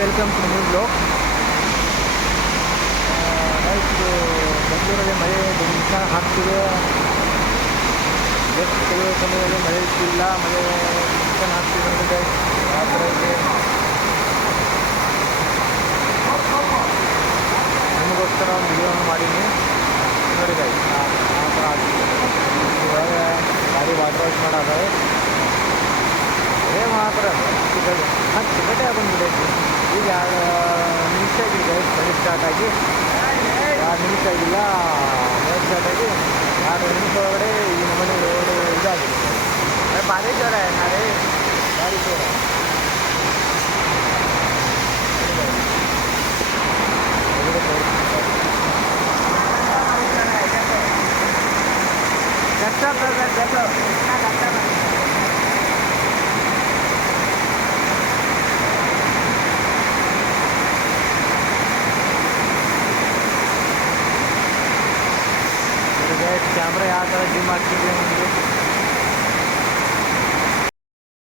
Welcome to new blog. ಇದು ಬೆಂಗಳೂರಲ್ಲಿ ಮಳೆ ದಿನ ಹಾಕ್ತಿದೆ. ಎಷ್ಟು ಕೆಲವು ಸಮಯದಲ್ಲಿ ಮಳೆ ಇರ್ತಿಲ್ಲ, ಮಳೆ ದಿನ ಹಾಕ್ತಿದೆ. ಆ ಥರ ಇದೆ. ನಿಮಗೋಸ್ಕರ ಒಂದು ವಿಡಿಯೋವನ್ನು ಮಾಡೀನಿ ನೋಡಿ ಗೈಸ್. ಆ ಥರ ಆಗ್ತಿದೆ. ಇವಾಗ ಗಾಡಿ ವಾಟರ್ ವಾಶ್ ಮಾಡೋದು ಅದೇ ಮಾತ್ರ ಚಿಕಟೇ ಬಂದ್ಬಿಡೈತಿ. ಈಗ 2 ನಿಮಿಷ ಆಗಿದೆ ಮಳೆ ಸ್ಟಾರ್ಟ್ ಆಗಿ. 2 ನಿಮಿಷ ಆಗಿಲ್ಲ, ಮಳೆ ಸ್ಟಾರ್ಟ್ ಆಗಿ 2 ನಿಮಿಷ ಒಳಗಡೆ ಈ ನಮ್ಮನೆ ರೋಡ್ ಇದಾಗಿದೆ. ಭಾರಿ ಜೋರ ನಾಳೆ ಭಾರಿ ಜೋರ. ಕ್ಯಾಮ್ರಾ ಯಾವ ಥರ ಜಿಮ್ ಆಗ್ತಿದೆ ನಮಗೆ.